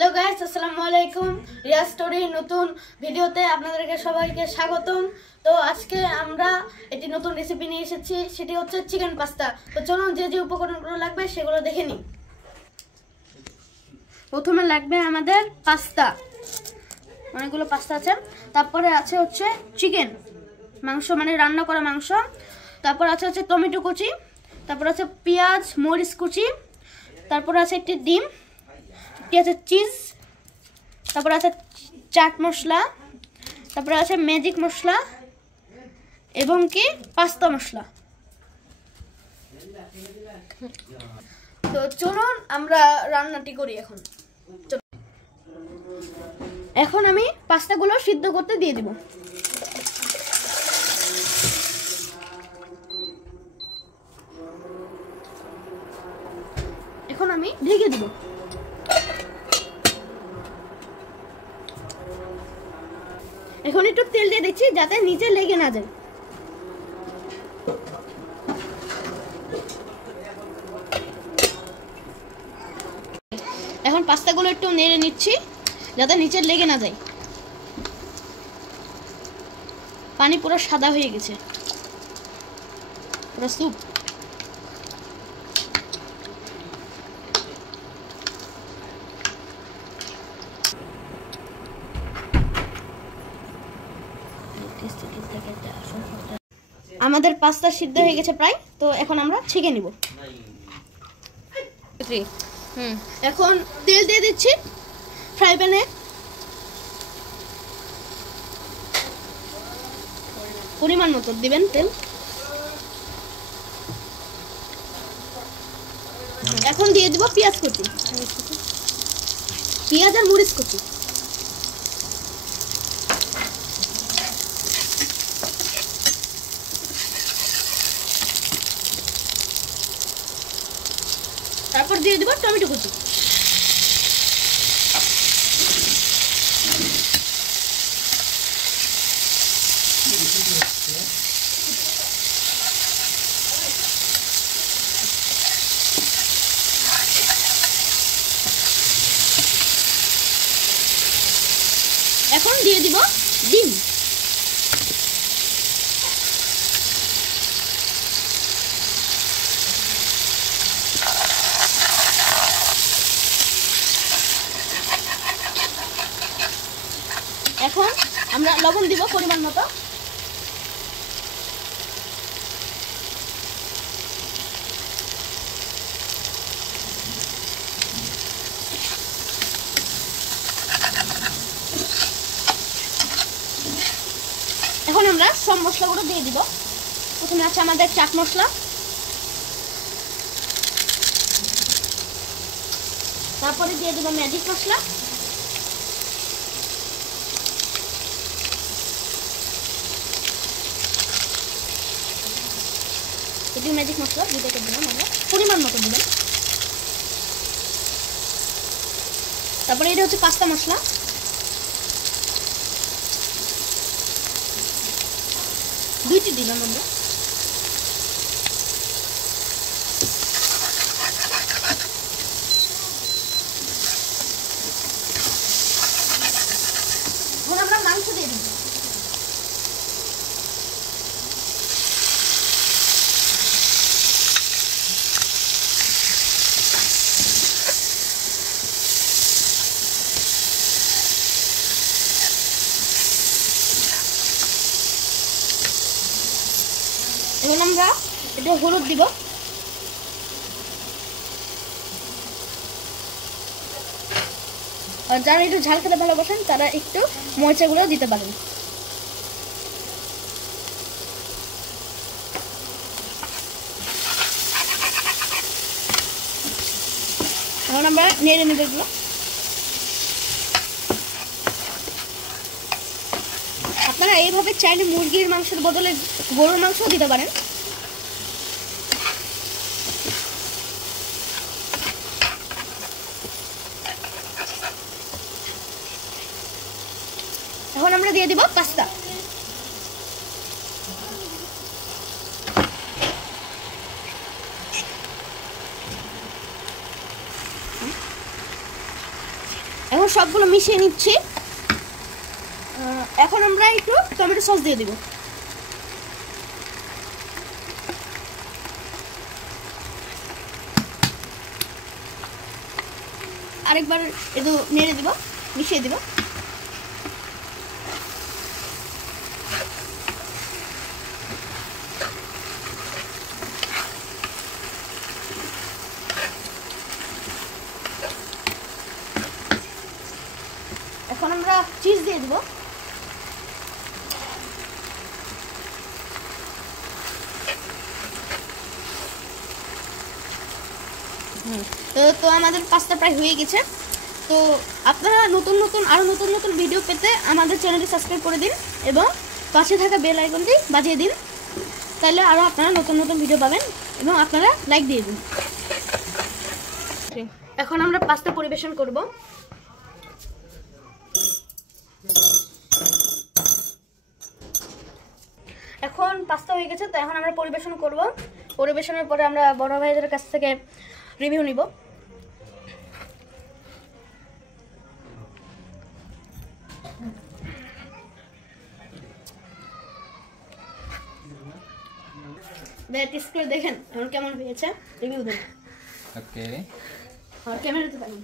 Hello guys, আসসালামু আলাইকুম। রিয়া স্টোরি নতুন ভিডিওতে আপনাদেরকে সবাইকে স্বাগতম। তো আজকে আমরা একটি নতুন রেসিপি নিয়ে এসেছি, সেটি হচ্ছে চিকেন পাস্তা। তো চলুন যে যে উপকরণগুলো লাগবে সেগুলো দেখে নিই। প্রথমে লাগবে আমাদের পাস্তা, অনেকগুলো পাস্তা আছে। তারপরে আছে হচ্ছে চিকেন মাংস, মানে রান্না করা মাংস। তারপর আছে হচ্ছে টমেটো কুচি, তারপর আছে পেঁয়াজ মরিচ কুচি, তারপর আছে একটি ডিম, আছে চিজ, তারপর আছে চাট মশলা, তারপরে আছে ম্যাজিক মশলা এবং কি পাস্তা মশলা। তো চলুন আমরা রান্নাটি করি। এখন আমি পাস্তাগুলো সিদ্ধ করতে দিয়ে দিব। এখন আমি ঢেকে দিব। এখন একটু তেল দিয়ে দিচ্ছি যাতে নিচে লেগে না যায়। এখন পাস্তাগুলো একটু নেড়ে নিচ্ছি যাতে নিচে লেগে না যায়। পানি পুরো সাদা হয়ে গেছে, পুরো স্যুপ। আমাদের পাস্তা সিদ্ধ হয়ে গেছে প্রায়। তো এখন আমরা ছেঁকে নিব। এখন তেল দিয়ে দিচ্ছি ফ্রাই প্যানে। পরিমাণ মতো দিবেন তেল। এখন দিয়ে দিব পেঁয়াজ কুচি, পেঁয়াজ আর মরিচ কুচি। তারপর দিয়ে দিব টমেটো কুচি। এখন দিয়ে দিব ডিম। এখন আমরা লবণ দিব পরিমাণ মতো। এখন আমরা সব মশলাগুলো দিয়ে দিব। প্রথমে আছে আমাদের চাট মশলা, তারপরে দিয়ে দিব ম্যাজিক মশলা, এটি ম্যাজিক মশলা দুটোকে দিলাম আমরা, পরিমাণ মতো দিবেন। তারপরে এটা হচ্ছে পাস্তা মশলা, দুইটি দিলাম আমরা। এখন আমরা মাংস দিয়ে দিব। এখন আমরা এটা হলুদ দিব। আর যারা একটু ঝাল খেতে ভালোবাসেন তারা একটু মরিচগুলো দিতে পারেন। এখন আমরা নেড়ে নেব এগুলো। আপনারা এইভাবে চাইলে মুরগির মাংসের বদলে গরুর মাংসও দিতে পারেন। এখন আমরা দিয়ে দিব পাস্তা। এখন সবগুলো মিশিয়ে নিচ্ছি। এখন আমরা একটু টমেটো সস দিয়ে দিব। আরেকবার একটু নেড়ে দিব, মিশিয়ে দিব। এখন আমরা চিজ দিয়ে দিব। তো আমাদের পাস্তা প্রায় হয়ে গেছে। তো আপনারা আরো নতুন নতুন ভিডিও পেতে আমাদের চ্যানেলটি সাবস্ক্রাইব করে দিন এবং পাশে থাকা বেল আইকনটি বাজিয়ে দিন, তাহলে আরো আপনারা নতুন নতুন ভিডিও পাবেন এবং আপনারা লাইক দিয়ে দিন। এখন আমরা পাস্তা পরিবেশন করব। এখন পাস্তা হয়ে গেছে, তো এখন আমরা পরিবেশন করব। পরিবেশনের পরে আমরা বড় ভাইদের কাছ থেকে রিভিউ নিব। টেস্ট করে দেখেন এখন কেমন হয়েছে, রিভিউ দেন। ওকে, আর ক্যামেরাতে পাবেন।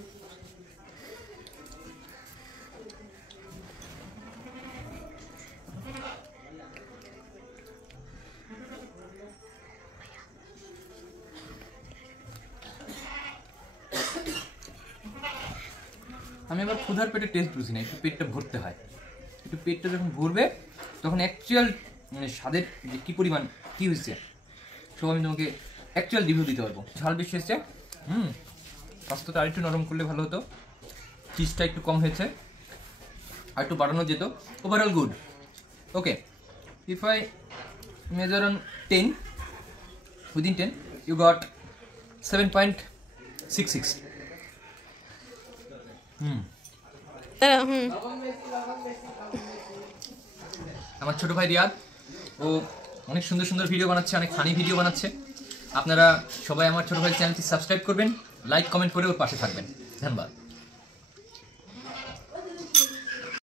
আমি আবার ক্ষুধার পেটে টেস্ট বুঝি না, একটু পেটটা ভরতে হয়। একটু পেটটা যখন ভরবে তখন অ্যাকচুয়াল মানে স্বাদের যে কী পরিমাণ কী হয়েছে সব আমি তোমাকে অ্যাকচুয়াল রিভিউ দিতে পারবো। ঝাল বেশি হয়েছে, পাস্তাটা আরেকটু নরম করলে ভালো হতো, চিজটা একটু কম হয়েছে, আর একটু বাড়ানো যেত। Overall good. Okay, if I measure on 10, within 10 you got 7.66. আমার ছোট ভাই রিয়াদ, ও অনেক সুন্দর সুন্দর ভিডিও বানাচ্ছে, অনেক ফানি ভিডিও বানাচ্ছে। আপনারা সবাই আমার ছোট ভাই চ্যানেলটি সাবস্ক্রাইব করবেন, লাইক কমেন্ট করে ওর পাশে থাকবেন। ধন্যবাদ।